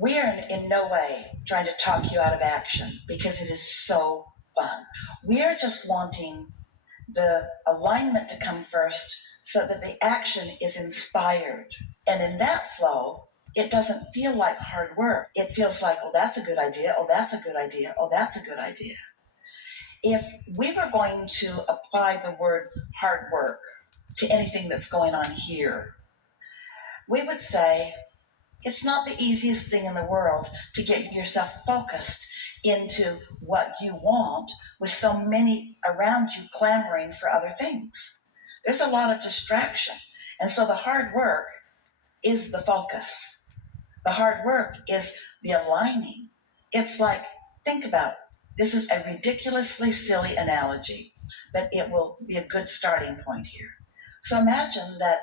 We are in no way trying to talk you out of action because it is so fun. We are just wanting the alignment to come first so that the action is inspired. And in that flow, it doesn't feel like hard work. It feels like, oh, that's a good idea. Oh, that's a good idea. Oh, that's a good idea. If we were going to apply the words hard work to anything that's going on here, we would say it's not the easiest thing in the world to get yourself focused into what you want with so many around you clamoring for other things. There's a lot of distraction. And so the hard work is the focus. The hard work is the aligning. It's like, think about it. This is a ridiculously silly analogy, but it will be a good starting point here. So imagine that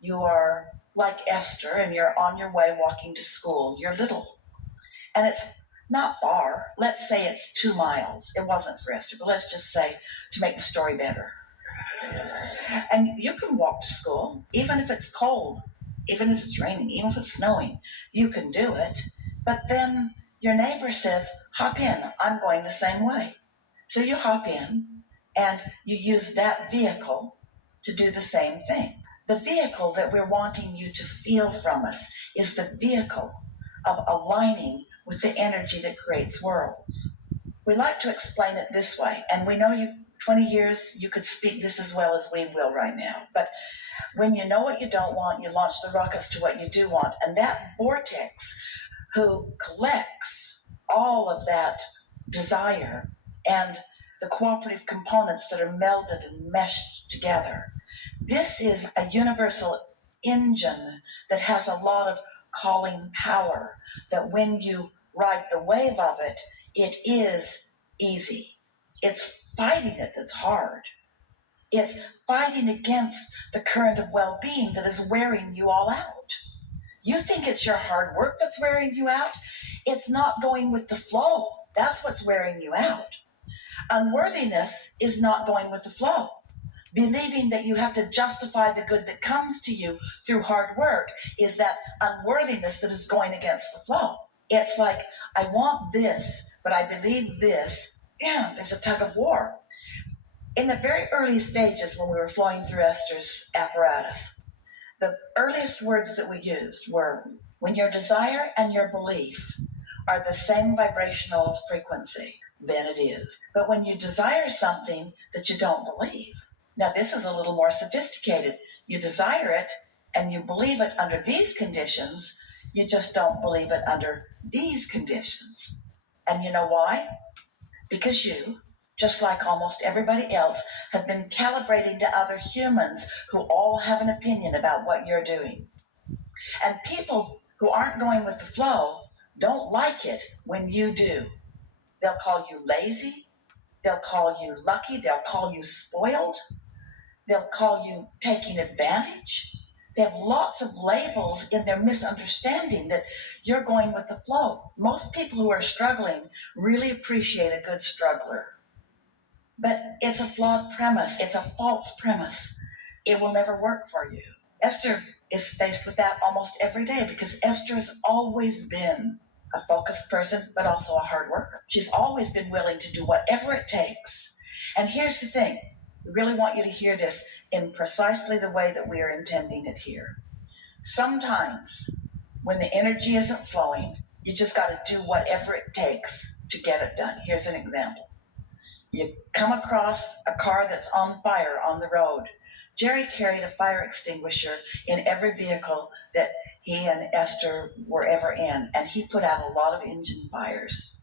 you are like Esther and you're on your way walking to school. You're little. And it's not far. Let's say it's 2 miles. It wasn't for Esther, but let's just say to make the story better. And you can walk to school, even if it's cold, even if it's raining, even if it's snowing. You can do it. But then your neighbor says, hop in. I'm going the same way. So you hop in and you use that vehicle to do the same thing. The vehicle that we're wanting you to feel from us is the vehicle of aligning with the energy that creates worlds. We like to explain it this way, and we know you 20 years you could speak this as well as we will right now. But when you know what you don't want, you launch the rockets to what you do want, and that vortex who collects all of that desire and the cooperative components that are melded and meshed together. This is a universal engine that has a lot of calling power, that when you ride the wave of it, it is easy. It's fighting it that's hard. It's fighting against the current of well-being that is wearing you all out. You think it's your hard work that's wearing you out. It's not going with the flow. That's what's wearing you out. Unworthiness is not going with the flow. Believing that you have to justify the good that comes to you through hard work is that unworthiness that is going against the flow. It's like, I want this, but I believe this. Yeah, there's a tug of war. In the very early stages when we were flowing through Esther's apparatus, the earliest words that we used were, when your desire and your belief are the same vibrational frequency, then it is. But when you desire something that you don't believe, now this is a little more sophisticated. You desire it and you believe it under these conditions, you just don't believe it under these conditions. And you know why? Because you, just like almost everybody else, have been calibrating to other humans who all have an opinion about what you're doing. And people who aren't going with the flow don't like it when you do. They'll call you lazy. They'll call you lucky. They'll call you spoiled. They'll call you taking advantage. They have lots of labels in their misunderstanding that you're going with the flow. Most people who are struggling really appreciate a good struggler. But it's a flawed premise. It's a false premise. It will never work for you. Esther is faced with that almost every day because Esther has always been a focused person, but also a hard worker. She's always been willing to do whatever it takes. And here's the thing. We really want you to hear this in precisely the way that we are intending it here. Sometimes when the energy isn't flowing, you just got to do whatever it takes to get it done. Here's an example. You come across a car that's on fire on the road. Jerry carried a fire extinguisher in every vehicle that he and Esther were ever in, and he put out a lot of engine fires.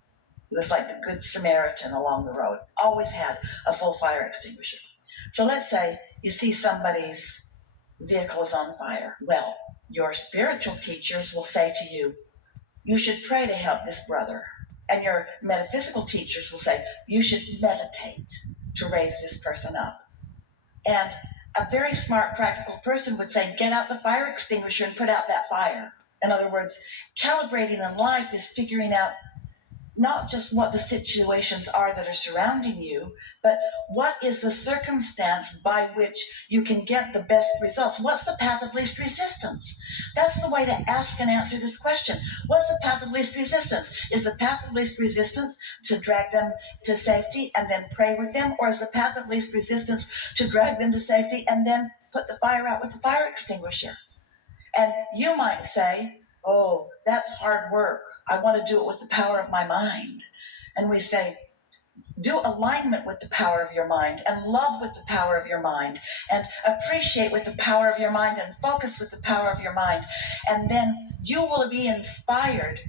He was like the Good Samaritan along the road, always had a full fire extinguisher. So let's say you see somebody's vehicle is on fire. Well, your spiritual teachers will say to you, you should pray to help this brother. And your metaphysical teachers will say, you should meditate to raise this person up. And a very smart, practical person would say, get out the fire extinguisher and put out that fire. In other words, calibrating in life is figuring out not just what the situations are that are surrounding you, but what is the circumstance by which you can get the best results? What's the path of least resistance? That's the way to ask and answer this question. What's the path of least resistance? Is the path of least resistance to drag them to safety and then pray with them? Or is the path of least resistance to drag them to safety and then put the fire out with the fire extinguisher? And you might say, oh, that's hard work. I want to do it with the power of my mind. And we say, do alignment with the power of your mind, and love with the power of your mind, and appreciate with the power of your mind, and focus with the power of your mind. And then you will be inspired.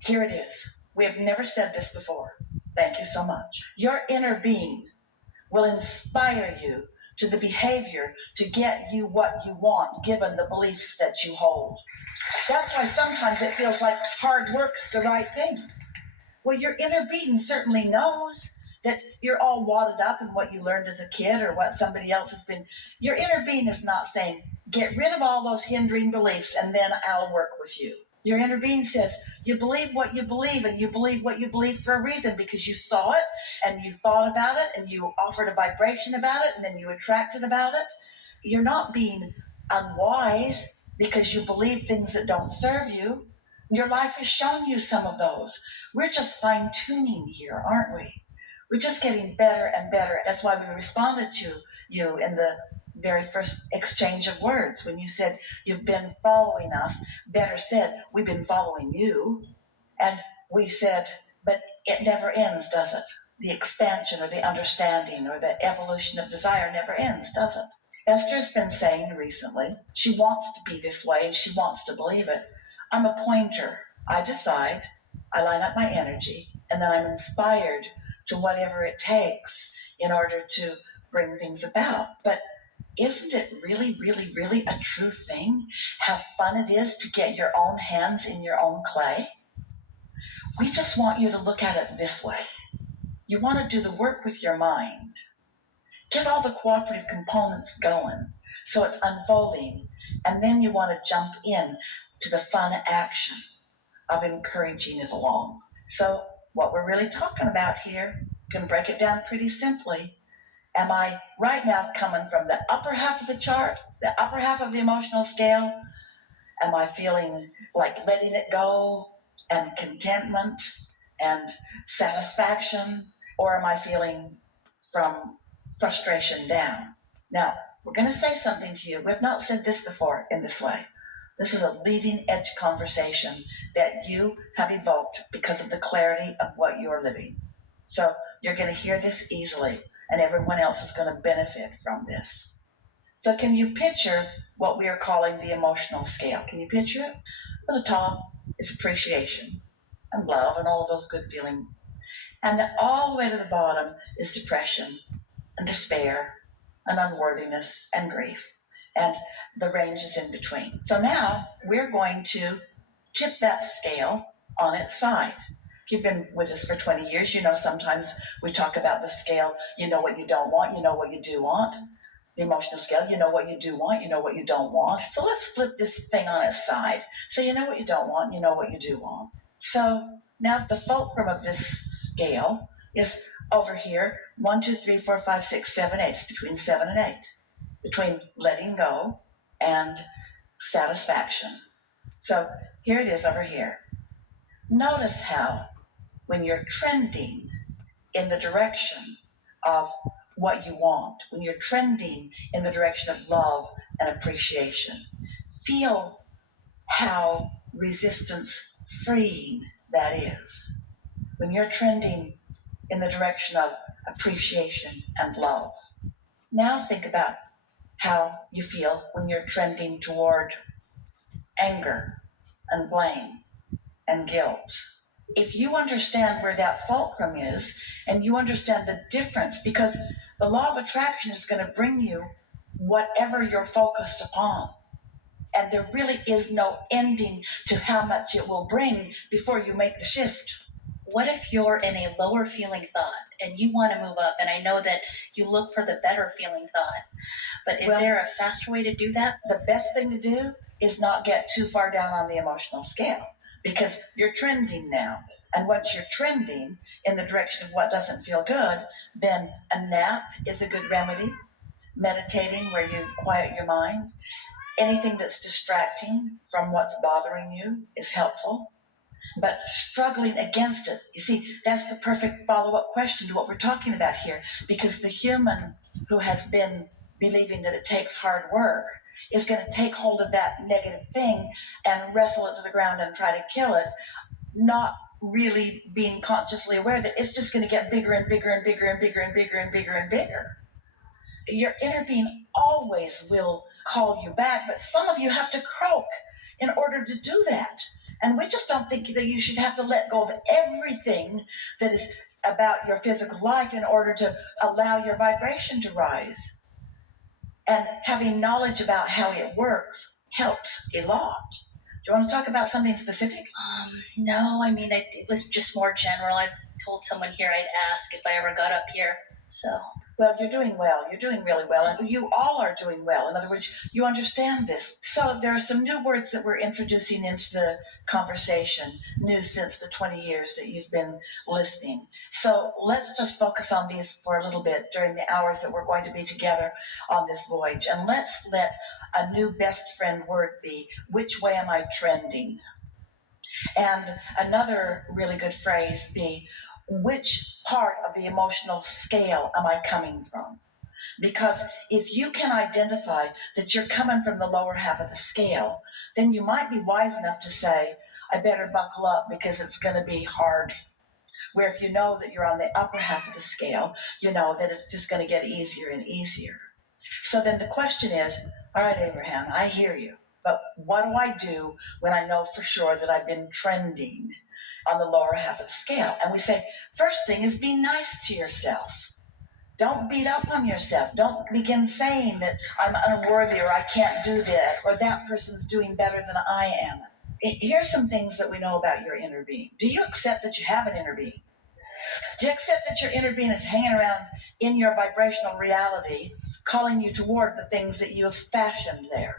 Here it is. We have never said this before. Thank you so much. Your inner being will inspire you to the behavior to get you what you want, given the beliefs that you hold. That's why sometimes it feels like hard work's the right thing. Well, your inner being certainly knows that you're all wadded up in what you learned as a kid or what somebody else has been. Your inner being is not saying, get rid of all those hindering beliefs and then I'll work with you. Your inner being says, you believe what you believe, and you believe what you believe for a reason, because you saw it and you thought about it and you offered a vibration about it and then you attracted about it. You're not being unwise because you believe things that don't serve you. Your life has shown you some of those. We're just fine-tuning here, aren't we? We're just getting better and better. That's why we responded to you in the very first exchange of words when you said you've been following us. Better said, we've been following you. And we said, but it never ends, does it? The expansion or the understanding or the evolution of desire never ends, does it? Esther's been saying recently she wants to be this way and she wants to believe it. I'm a pointer. I decide, I line up my energy, and then I'm inspired to whatever it takes in order to bring things about. But isn't it really, really, really a true thing how fun it is to get your own hands in your own clay? We just want you to look at it this way. You want to do the work with your mind. Get all the cooperative components going so it's unfolding, and then you want to jump in to the fun action of encouraging it along. So what we're really talking about here, you can break it down pretty simply. Am I right now coming from the upper half of the chart, the upper half of the emotional scale? Am I feeling like letting it go and contentment and satisfaction? Or am I feeling from frustration down? Now, we're going to say something to you. We've not said this before in this way. This is a leading edge conversation that you have evoked because of the clarity of what you're living. So you're going to hear this easily, and everyone else is going to benefit from this. So can you picture what we are calling the emotional scale? Can you picture it? At the top is appreciation and love and all of those good feelings. And then all the way to the bottom is depression and despair and unworthiness and grief. And the range is in between. So now we're going to tip that scale on its side. If you've been with us for 20 years, you know sometimes we talk about the scale. You know what you don't want, you know what you do want. The emotional scale, you know what you do want, you know what you don't want. So let's flip this thing on its side. So you know what you don't want, you know what you do want. So now the fulcrum of this scale is over here, 1, 2, 3, 4, 5, 6, 7, 8. It's between 7 and 8. Between letting go and satisfaction. So here it is over here. Notice how when you're trending in the direction of what you want, when you're trending in the direction of love and appreciation, feel how resistance freeing that is. When you're trending in the direction of appreciation and love. Now think about how you feel when you're trending toward anger and blame and guilt. If you understand where that fulcrum is and you understand the difference, because the law of attraction is going to bring you whatever you're focused upon. And there really is no ending to how much it will bring before you make the shift. What if you're in a lower feeling thought and you want to move up? And I know that you look for the better feeling thought, but is there a faster way to do that? The best thing to do is not get too far down on the emotional scale, because you're trending now. And once you're trending in the direction of what doesn't feel good, then a nap is a good remedy. Meditating, where you quiet your mind. Anything that's distracting from what's bothering you is helpful. But struggling against it, you see, that's the perfect follow-up question to what we're talking about here, because the human who has been believing that it takes hard work is going to take hold of that negative thing and wrestle it to the ground and try to kill it, not really being consciously aware that it's just going to get bigger and bigger and bigger and bigger and bigger and bigger and bigger. Your inner being always will call you back, but some of you have to croak in order to do that. And we just don't think that you should have to let go of everything that is about your physical life in order to allow your vibration to rise. And having knowledge about how it works helps a lot. Do you want to talk about something specific? No, I mean, it was just more general. I told someone here I'd ask if I ever got up here, so. Well, you're doing well. You're doing really well. And you all are doing well. In other words, you understand this. So there are some new words that we're introducing into the conversation, new since the 20 years that you've been listening. So let's just focus on these for a little bit during the hours that we're going to be together on this voyage. And let's let a new best friend word be, which way am I trending? And another really good phrase be, which part of the emotional scale am I coming from? Because if you can identify that you're coming from the lower half of the scale, then you might be wise enough to say, I better buckle up because it's going to be hard. Where if you know that you're on the upper half of the scale, you know that it's just going to get easier and easier. So then the question is, all right, Abraham, I hear you. But what do I do when I know for sure that I've been trending on the lower half of the scale? And we say, first thing is be nice to yourself. Don't beat up on yourself. Don't begin saying that I'm unworthy or I can't do that or that person's doing better than I am. Here's some things that we know about your inner being. Do you accept that you have an inner being? Do you accept that your inner being is hanging around in your vibrational reality, calling you toward the things that you have fashioned there?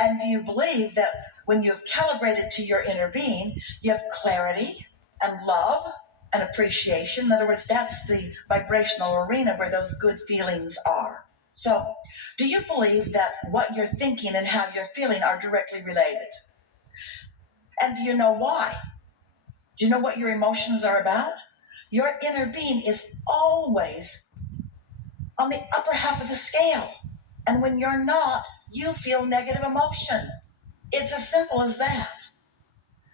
And do you believe that when you've calibrated to your inner being, you have clarity and love and appreciation? In other words, that's the vibrational arena where those good feelings are. So, do you believe that what you're thinking and how you're feeling are directly related? And do you know why? Do you know what your emotions are about? Your inner being is always on the upper half of the scale. And when you're not, you feel negative emotion. It's as simple as that.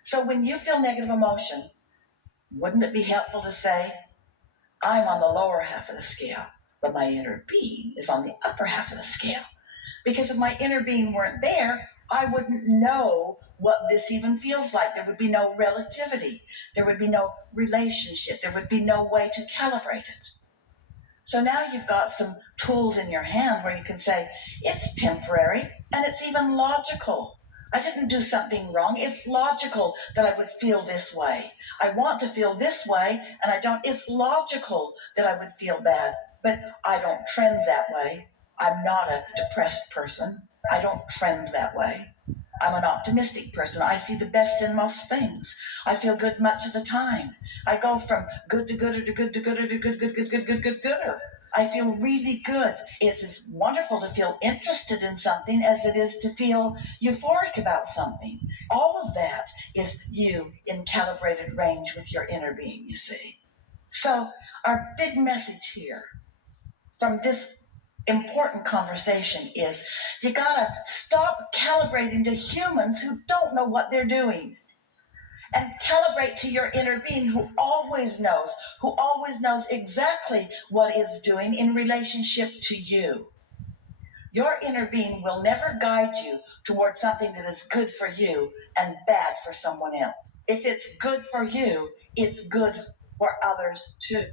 So when you feel negative emotion, wouldn't it be helpful to say, I'm on the lower half of the scale, but my inner being is on the upper half of the scale? Because if my inner being weren't there, I wouldn't know what this even feels like. There would be no relativity. There would be no relationship. There would be no way to calibrate it. So now you've got some tools in your hand where you can say, it's temporary and it's even logical. I didn't do something wrong. It's logical that I would feel this way. I want to feel this way and I don't. It's logical that I would feel bad, but I don't trend that way. I'm not a depressed person. I don't trend that way. I'm an optimistic person. I see the best in most things. I feel good much of the time. I go from good to gooder to good to gooder to gooder. I feel really good. It's as wonderful to feel interested in something as it is to feel euphoric about something. All of that is you in calibrated range with your inner being, you see. So our big message here from this important conversation is you gotta stop calibrating to humans who don't know what they're doing and calibrate to your inner being who always knows exactly what it's doing in relationship to you. Your inner being will never guide you towards something that is good for you and bad for someone else. If it's good for you, it's good for others too.